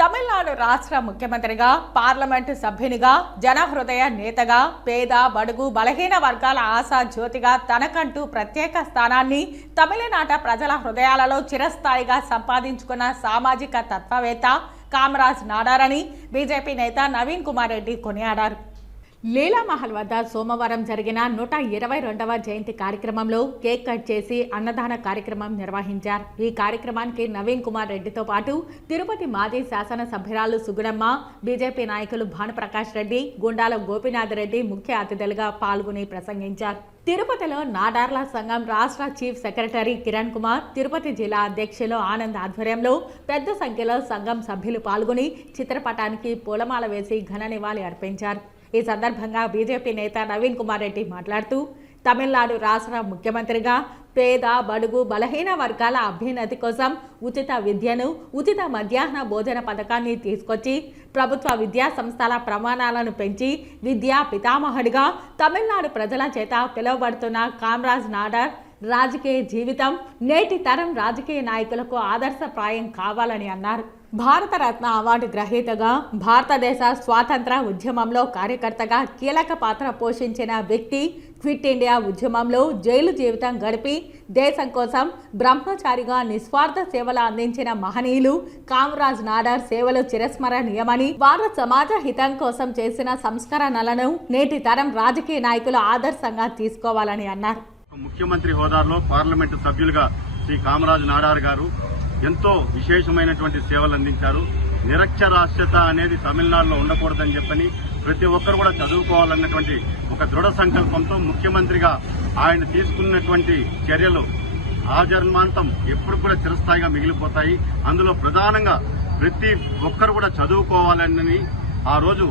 తమిళనాడు రాష్ట్ర ముఖ్యమంత్రిగా పార్లమెంటు సభ్యునిగా జనహృదయ నేతగా పేద బడుగు బలహీన వర్గాల ఆశా జ్యోతిగా తనకంటూ ప్రత్యేక స్థానాన్ని తమిళనాట ప్రజల హృదయాలలో చిరస్థాయిగా సంపాదించుకున్న సామాజిక తత్వవేత్త కామరాజ్ నాడారని బీజేపీ నేత నవీన్ కుమార్ రెడ్డి కొనియాడారు. లీలామహల్ వద్ద సోమవారం జరిగిన నూట ఇరవై రెండవ జయంతి కార్యక్రమంలో కేక్ కట్ చేసి అన్నదాన కార్యక్రమం నిర్వహించారు. ఈ కార్యక్రమానికి నవీన్ కుమార్ రెడ్డితో పాటు తిరుపతి మాజీ శాసన సభ్యురాలు సుగుణమ్మ బీజేపీ నాయకులు భానుప్రకాష్ రెడ్డి గుండాల గోపీనాథ్ రెడ్డి ముఖ్య అతిథులుగా పాల్గొని ప్రసంగించారు. తిరుపతిలో నాడార్ల సంఘం రాష్ట్ర చీఫ్ సెక్రటరీ కిరణ్ కుమార్ తిరుపతి జిల్లా అధ్యక్షులు ఆనంద్ ఆధ్వర్యంలో పెద్ద సంఖ్యలో సంఘం సభ్యులు పాల్గొని చిత్రపటానికి పూలమాల వేసి ఘన నివాళి అర్పించారు. ఈ సందర్భంగా బీజేపీ నేత నవీన్ కుమార్ రెడ్డి మాట్లాడుతూ తమిళనాడు రాష్ట్ర ముఖ్యమంత్రిగా పేద బడుగు బలహీన వర్గాల అభ్యున్నతి కోసం ఉచిత విద్యను ఉచిత మధ్యాహ్న భోజన పథకాన్ని తీసుకొచ్చి ప్రభుత్వ విద్యా సంస్థల ప్రమాణాలను పెంచి విద్యా పితామహుడిగా తమిళనాడు ప్రజల చేత పిలువబడుతున్న కామరాజ్ నాడర్ రాజకీయ జీవితం నేటి తరం రాజకీయ నాయకులకు ఆదర్శప్రాయం కావాలని అన్నారు. భారతరత్న అవార్డు గ్రహీతగా భారతదేశ స్వాతంత్ర ఉద్యమంలో కార్యకర్తగా కీలక పాత్ర పోషించిన వ్యక్తి క్విట్ ఇండియా ఉద్యమంలో జైలు జీవితం గడిపి దేశం కోసం బ్రహ్మచారిగా నిస్వార్థ సేవలు అందించిన మహనీయులు కామరాజ్ నాడార్ సేవలు చిరస్మరణీయమని వారు సమాజ హితం కోసం చేసిన సంస్కరణలను నేటి తరం రాజకీయ నాయకులు ఆదర్శంగా తీసుకోవాలని అన్నారు. ముఖ్యమంత్రి హోదాలో పార్లమెంటు సభ్యులుగా శ్రీ కామరాజు నాడార్ గారు ఎంతో విశేషమైనటువంటి సేవలు అందించారు. నిరక్షరాస్యత అనేది తమిళనాడులో ఉండకూడదని చెప్పని ప్రతి ఒక్కరు కూడా చదువుకోవాలన్నటువంటి ఒక దృఢ సంకల్పంతో ముఖ్యమంత్రిగా ఆయన తీసుకున్నటువంటి చర్యలు ఆజన్మాంతం ఎప్పుడు కూడా చిరస్థాయిగా మిగిలిపోతాయి. అందులో ప్రధానంగా ప్రతి ఒక్కరు కూడా చదువుకోవాలని ఆ రోజు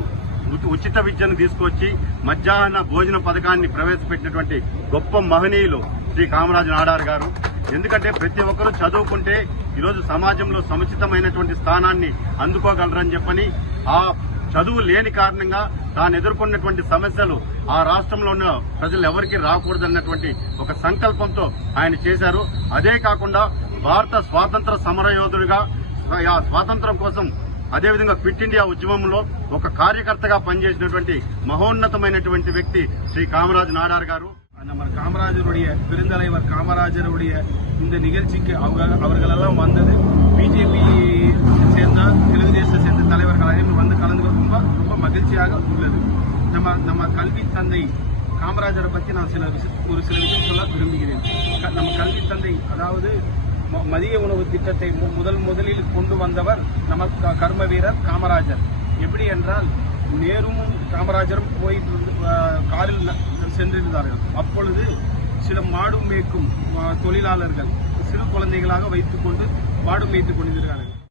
ఉచిత విద్యను తీసుకొచ్చి మధ్యాహ్న భోజన పథకాన్ని ప్రవేశపెట్టినటువంటి గొప్ప మహనీయులు శ్రీ కామరాజు నాడారు గారు. ఎందుకంటే ప్రతి ఒక్కరూ చదువుకుంటే ఈరోజు సమాజంలో సముచితమైనటువంటి స్థానాన్ని అందుకోగలరని చెప్పని ఆ చదువు లేని కారణంగా తాను ఎదుర్కొన్నటువంటి సమస్యలు ఆ రాష్ట్రంలో ఉన్న ప్రజలు ఎవరికి రాకూడదన్నటువంటి ఒక సంకల్పంతో ఆయన చేశారు. అదే కాకుండా భారత స్వాతంత్ర సమరయోధుడిగా ఆ స్వాతంత్రం కోసం అదేవిధంగా క్విట్ ఇండియా ఉద్యమంలో ఒక కార్యకర్తగా పనిచేసినటువంటి మహోన్నతమైనటువంటి వ్యక్తి శ్రీ కామరాజ్ నాడార్ గారు நம்ம காமராஜருடைய பெருந்தலைவர் காமராஜருடைய இந்த நிகழ்ச்சிக்கு அவங்க அவர்களெல்லாம் வந்தது பிஜேபி சேர்ந்த தெலுங்குதேச சேர்ந்த தலைவர்கள் அனைவரும் வந்து கலந்து ரொம்ப ரொம்ப மகிழ்ச்சியாக உள்ளது நம்ம நம்ம கல்வி தந்தை காமராஜரை பற்றி நான் சில விஷ- ஒரு சில விஷயம் சொல்ல விரும்புகிறேன் க- நம்ம கல்வி தந்தை அதாவது ம- மதிய உணவு திட்டத்தை முதல் முதலில் கொண்டு வந்தவர் நம்ம க- கர்ம வீரர் காமராஜர். எப்படி என்றால் நேரும் காமராஜரும் போயிட்டு இருந்து, காரில் ந- சென்றிருந்தார்கள். அப்பொழுது சில மாடு மேய்க்கும் தொழிலாளர்கள் சிறு குழந்தைகளாக வைத்துக்கொண்டு மாடு மேய்த்துக் கொண்டிருக்கிறார்கள்